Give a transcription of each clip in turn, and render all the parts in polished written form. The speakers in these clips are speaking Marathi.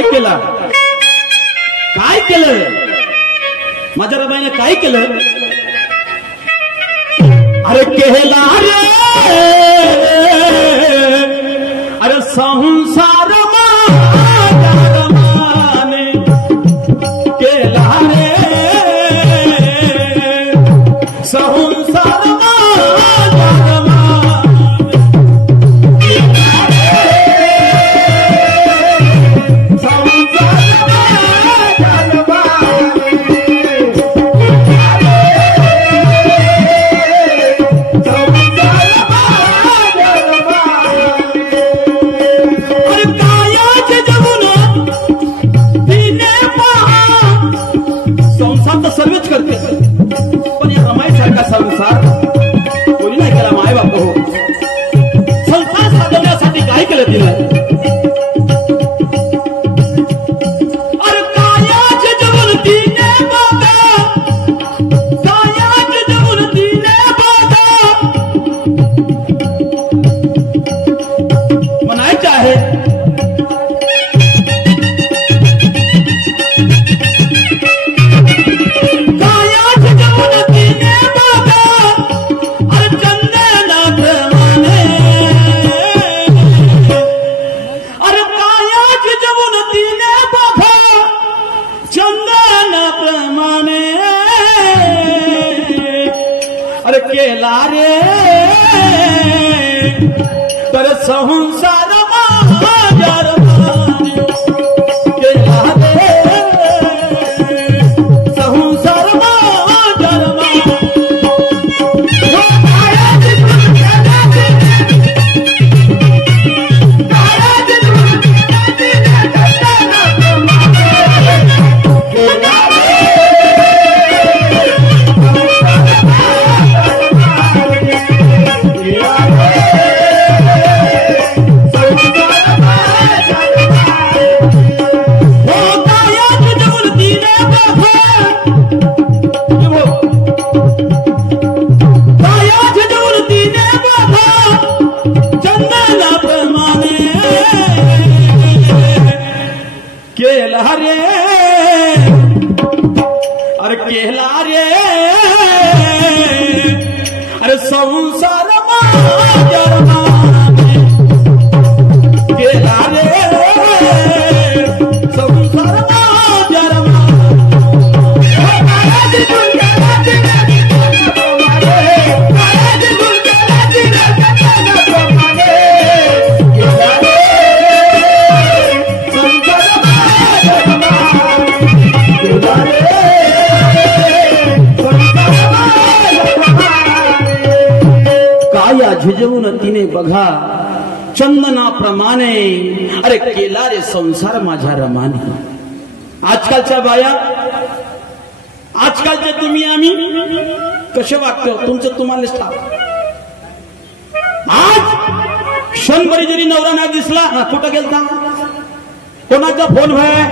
काय केला, काय केलं माझ्या रमाईने, काय केलं? अरे केला रे, अरे संसार माझ्या रमाने केला रे, संसार माझ्या रमाने सर्वच करते, पण या रमाईसारखा संसार कोणी नाही केला माय बाप हो. संसार साधण्यासाठी काय केलं तिला? अरे कायाच जवळ तिने बाधा, कायाच जवळ तिने बाधा म्हणायचे आहे. केला रे तर संसार माझ्या रमाने केला रे, संसार माझ्या रमाने. केला रे, अरे केला रे, अरे संसार माझ्या रमाने केला रे, संसार माझ्या रमाने. काया झिजवून तिने बघा चंदनाप्रमाणे, अरे केला रे संसार माझ्या रमाने. आजकालच्या बाया, आजकालच्या तुम्ही आम्ही कसे वागतो तुमचं तुम्हालाच ठाव. आज क्षणभरी जरी नवरा नाही दिसला ना, कुठं गेलता, कोणाचा फोन व्हाय,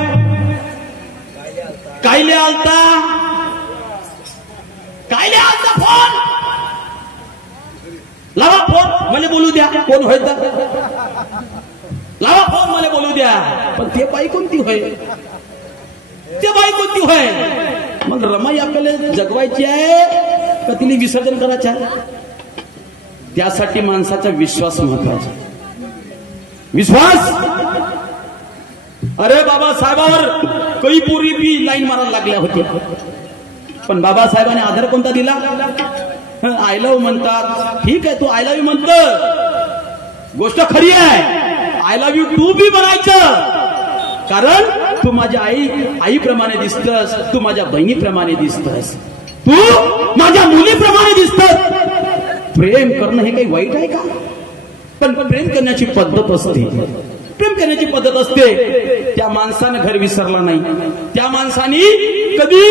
कायले आलता, कायले आलता फोन, लावा फोन मला बोलू द्या, कोण होय तर लावा फोन मला बोलू द्या. पण ते बाई कोणती होय, ते बाई कोणती होय? मग रमाई आपल्याला जगवायची आहे का तिने विसर्जन करायचं आहे? त्यासाठी माणसाचा विश्वास महत्वाचा. विश्वास, अरे बाबासाहेबावर काही पूर्वी बी लाईन मारायला लागल्या होत्या, पण बाबासाहेबांनी आधार कोणता दिला? आय लव्ह म्हणतात, ठीक आहे, तू आय लव्ह यू म्हणत, गोष्ट खरी आहे. I love you to be म्हणायचं, कारण तू माझ्या आईप्रमाणे दिसतस, तू माझ्या बहिणीप्रमाणे दिसतस, तू माझ्या मुलीप्रमाणे दिसतस. प्रेम करणं हे काही वाईट आहे का? पण प्रेम करण्याची पद्धत असते, प्रेम करण्याची पद्धत असते. त्या माणसानं घर विसरला नाही, त्या माणसाने कधी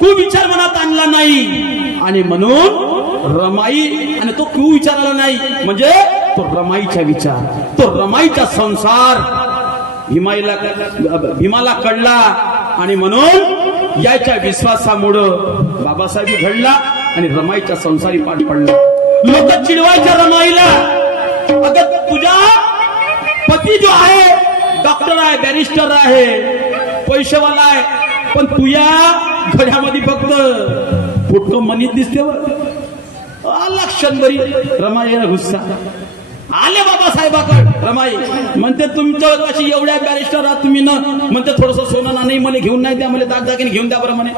कुविचार मनात आणला नाही, आणि म्हणून रमाई, आणि तो कुविचार आला नाही म्हणजे तो रमाईचा विचार, तो रमाईचा संसार भीमाला कळला, आणि म्हणून याच्या विश्वासामुळं बाबासाहेब घडला आणि रमाईच्या संसारी पाठ पडला. लोक चिडवायच्या रमाईला, अगं तुझा पती जो आहे डॉक्टर आहे, बॅरिस्टर आहे, पैसेवाला आहे, पण तुया घड्यामध्ये फक्त फुटकं मनीत दिसते. लक्षणभरी रमाई गुस्सा आले बाबासाहेबाकडे. रमाई म्हणते तुमच्या कशी एवढ्या बॅरिस्टर आहात तुम्ही न, म्हणते थोडस सोनं नाही मला घेऊन नाही द्या, मला दागदागिने घेऊन द्या बरं म्हणे.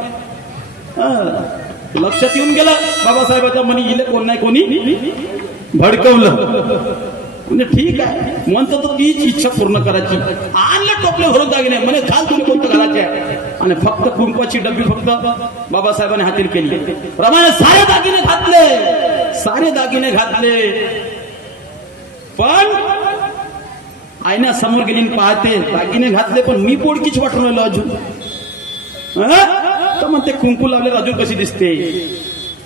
लक्षात येऊन गेलं बाबासाहेबाच्या मनी इले कोण नाही कोणी भडकवलं. म्हणजे ठीक आहे म्हणतो तर तीच इच्छा पूर्ण करायची. आणले टोपले भरून दागिने म्हणे घाल तुम्ही कोणतं घालायचे, आणि फक्त कुंकवाची डब्बी फक्त बाबासाहेबांनी हातील केली. रमाने सारे दागिने घातले, सारे दागिने घातले, पण आयनासमोर गेली पाहते दागिने घातले पण मी पोडकीच वाटून राहिलो अजून. तर म्हणते कुंकू लावले अजून कशी दिसते,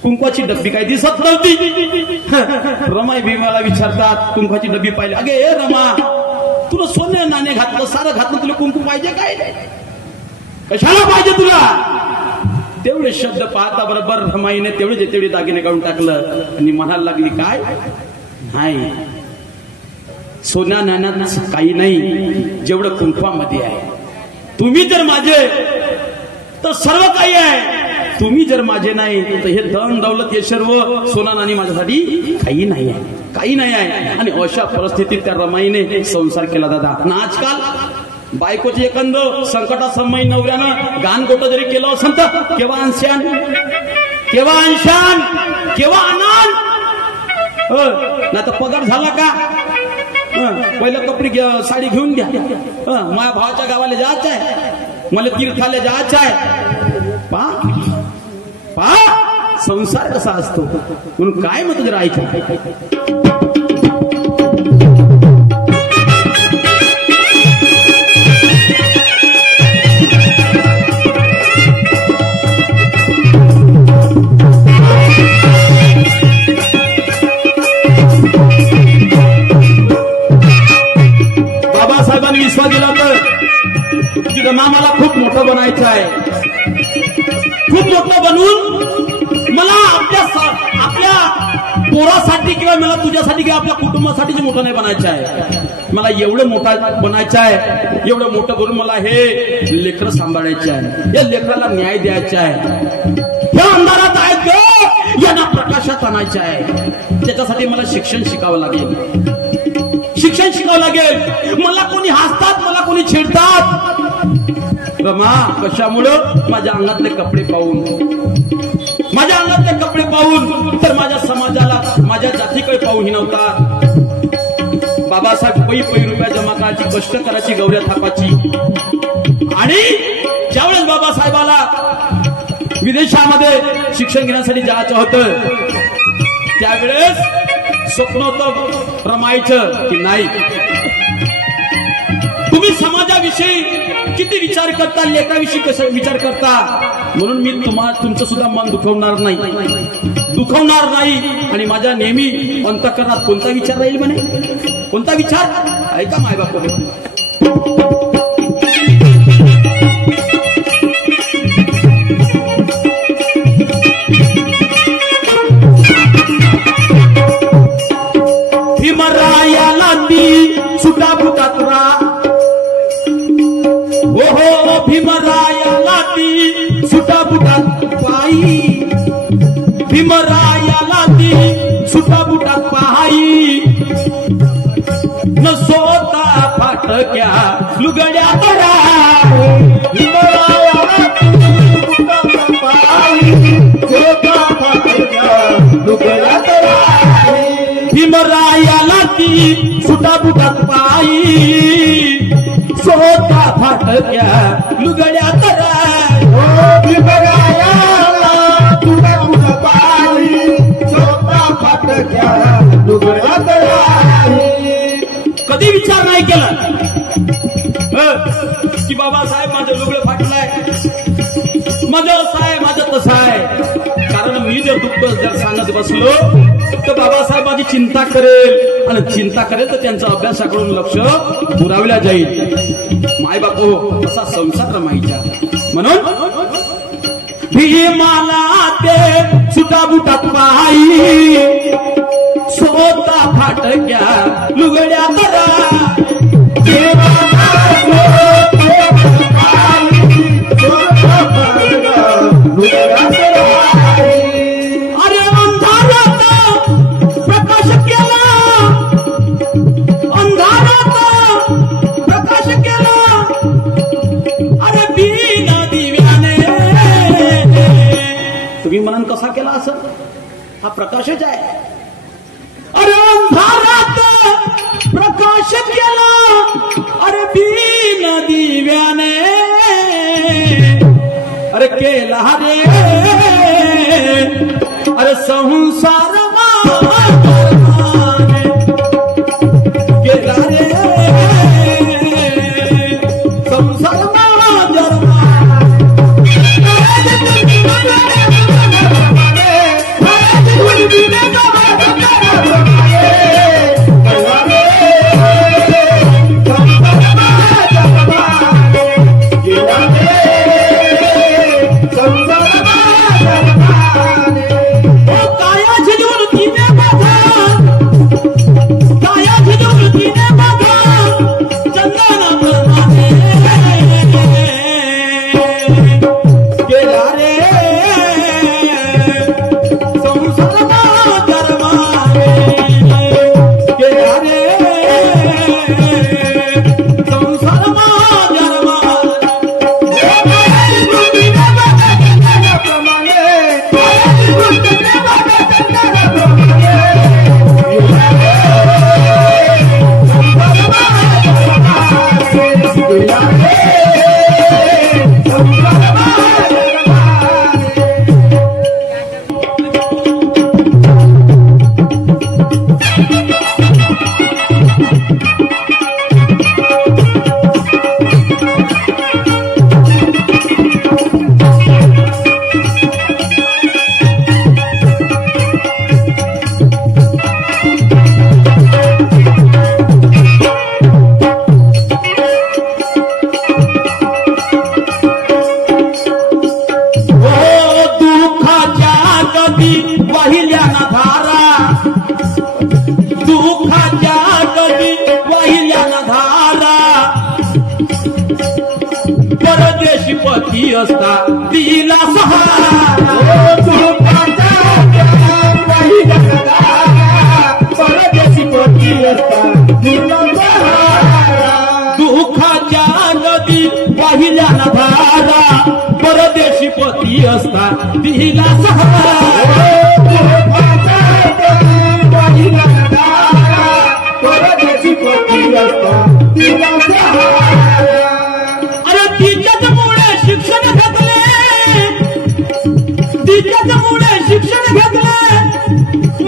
कुंकवाची डब्बी काय दिसत नव्हती. रमाई भीमाला विचारतात कुंकवाची डब्बी पाहिली. अगे ए रमा, तुला सोने नाणे घातलं, सारं घातलं, तुला कुंकू पाहिजे काय, कशाला पाहिजे तुला. तेवढे शब्द पाहता बरोबर रमाईने तेवढे दागिने काढून टाकलं आणि म्हणायला लागली काय नाही, सोन्या नाण्यात काही नाही, जेवढं कुंकवामध्ये आहे. तुम्ही जर माझे तर सर्व काही आहे, तुम्ही जर माझे नाही तर हे धन दौलत हे सर्व सोना नाणी माझ्यासाठी काही नाही आहे, काही नाही आहे. आणि अशा परिस्थितीत त्या रमाईने संसार केला दादा. आणि आजकाल बायकोचे एखाद संकटासमयी नवऱ्यानं गाण गोट जरी केलं असं तर केव्हा अंशान केव्हा अंशान केव्हा आनंद. नाही तर पगार झाला का पहिलं कपडे साडी घेऊन द्या, माझ्या भावाच्या गावाला जायचं आहे, मला तीर्थाला जायचं आहे. पा संसार कसा असतो म्हणून काय मत जर ऐका. बाबासाहेबांनी विश्वास दिला तर की मला खूप मोठं बनायचं आहे, खूप मोठं बनवून मला आपल्या पोरासाठी किंवा मला तुझ्यासाठी किंवा आपल्या कुटुंबासाठी मोठं नाही बनायचं आहे. मला एवढं मोठं बनायचं आहे, एवढं मोठं करून मला हे लेकरं सांभाळायचे आहे, या लेकराला न्याय द्यायचा आहे, ह्या अंधारात आहेत ग यांना प्रकाशात आणायचं आहे. त्याच्यासाठी मला शिक्षण शिकावं लागेल, शिक्षण शिकावं लागेल. मला कोणी हसतात, मला कोणी छेडतात. रमा कशामुळं? माझ्या अंगातले कपडे पाहून, माझ्या अंगातले कपडे पाहून, तर माझ्या समाजाला माझ्या जातीकडे पाहून ही नव्हता. बाबासाहेब पै रुपया जमा करायची, कष्ट करायची, गौऱ्या थापाची. आणि ज्यावेळेस बाबासाहेबाला विदेशामध्ये शिक्षण घेण्यासाठी जायचं होतं त्यावेळेस स्वप्न होतं रमाईचं की नाही तुम्ही समाजाविषयी किती विचार करता, लेकराविषयी कसं विचार करता, म्हणून मी तुमचं सुद्धा मन दुखवणार नाही. आणि माझ्या नेहमी अंतःकरणात कोणता विचार राहील म्हणे, कोणता विचार ऐका मायबाप. भीमरायाला ती सुटा फुटातरा, हो भीमरायाला ती सुटा फुटात पायी, भीमरायाला ती सुटा फुटात पायी, न सोता फाटक्या लुगड्यात भीमरायाला ती सुटा पायी, सोता फाटक्या लुगड्यात भीमरायाला ती सुटा फुटात पायी, सोता फाटक्या लुगड्यात भीमरायाला सुटा फुटात पायी, सोता फाटक्या लुगड्यात. कधी विचार नाही केला की बाबासाहेब माझं लुगडं फाटलंय, माझं असं आहे, माझं तसं आहे. कारण मी जर दुःख जर सांगत बसलो तर बाबासाहेब माझी चिंता करेल, आणि चिंता करेल तर त्यांचा अभ्यासाकडून लक्ष दुरावल्या जाईल. माय बापू असा संसार रमाईचा. म्हणून भीमाला ते सुटा बुटात पायी, सोता फाटक्या लुगड्यात असं हा प्रकाशच आहे. अरे अंधारात प्रकाश केला अरे बिन दिव्याने अरे केला रे अरे संसार केला रे संसार असता दिला सहारा परदेशी पती असता दुःखाच्या नदी वाहिल्या ना धारा परदेशी पती असता दिला सहारा परदेशी पती असता दिला सहारा. अरे तिच्याच मुळे शिक्षण घेतले तिच्याच मुळे शिक्षण घेतले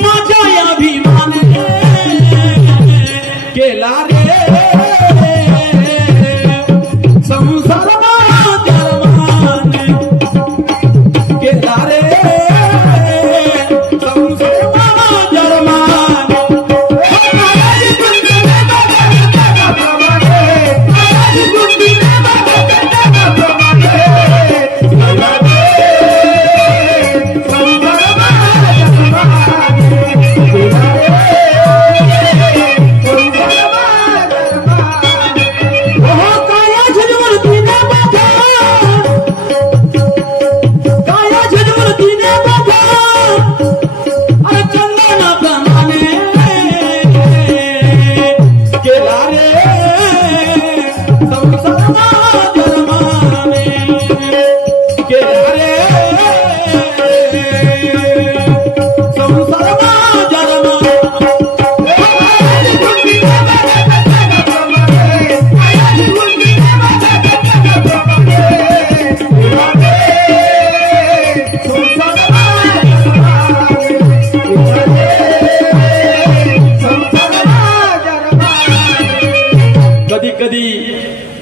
माझ्या अभिमाने केला रे संसार केला रे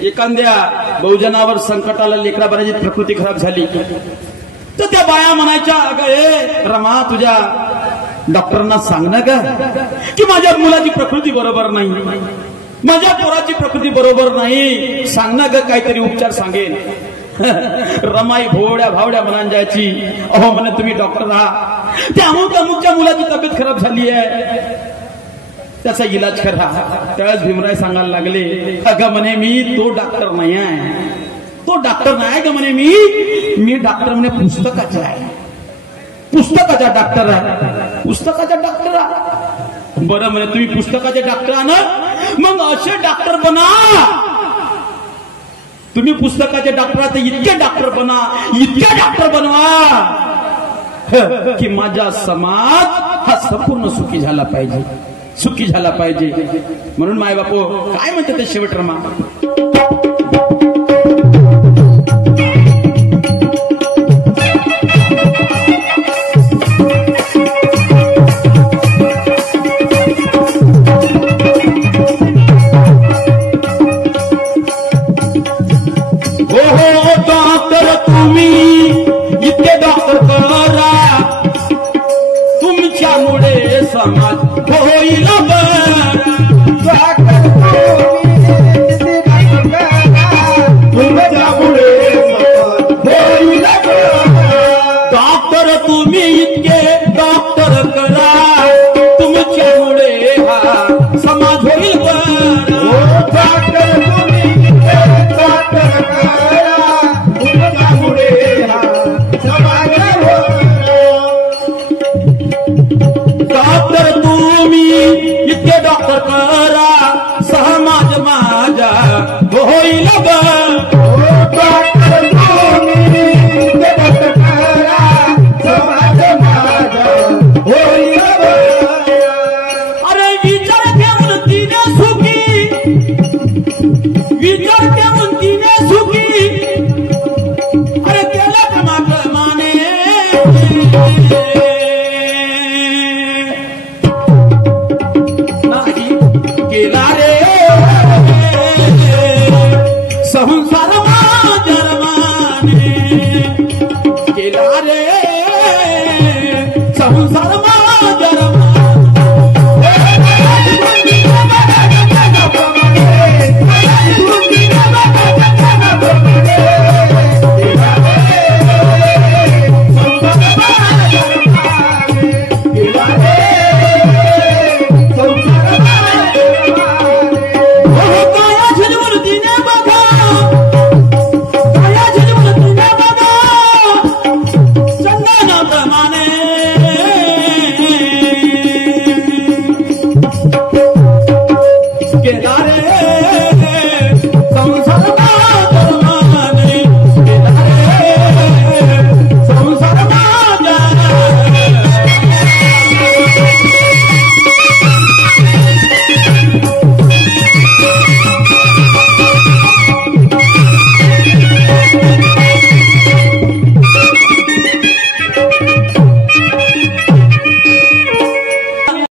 एखाद्या बहुजनावर संकट आलं लेकरा बाळाची प्रकृती खराब झाली तर त्या बाया म्हणायच्या अगं ए रमा तुझ्या डॉक्टरांना सांग ना ग की माझ्या मुलाची प्रकृती बरोबर नाही माझ्या पोराची प्रकृती बरोबर नाही सांग ना ग काहीतरी उपचार सांगेन. रमाई भोवड्या भावड्या म्हणांजायची अहो म्हणे तुम्ही डॉक्टर आहात त्या अमुकच्या मुलाची तब्येत खराब झाली आहे त्याचा इलाज करा. त्यावेळेस भीमराय सांगायला लागले अगं म्हणे मी तो डॉक्टर नाही आहे तो डॉक्टर नाही ग म्हणे मी डॉक्टर म्हणे पुस्तकाचा आहे पुस्तकाचा डॉक्टर आहे पुस्तकाचा डॉक्टर आहे. बरं म्हणे तुम्ही पुस्तकाचे डॉक्टर आण मग असे डॉक्टर बना तुम्ही पुस्तकाचे डॉक्टर आहात इतके डॉक्टर बना इतके डॉक्टर बनवा की माझा समाज हा संपूर्ण सुखी झाला पाहिजे, सुखी झाला पाहिजे. म्हणून माय बापू काय म्हणते ते शेवट रमा, डॉक्टर तुम्ही इतके डॉक्टर करा, तुमच्यामुळे समाज होईल बरा.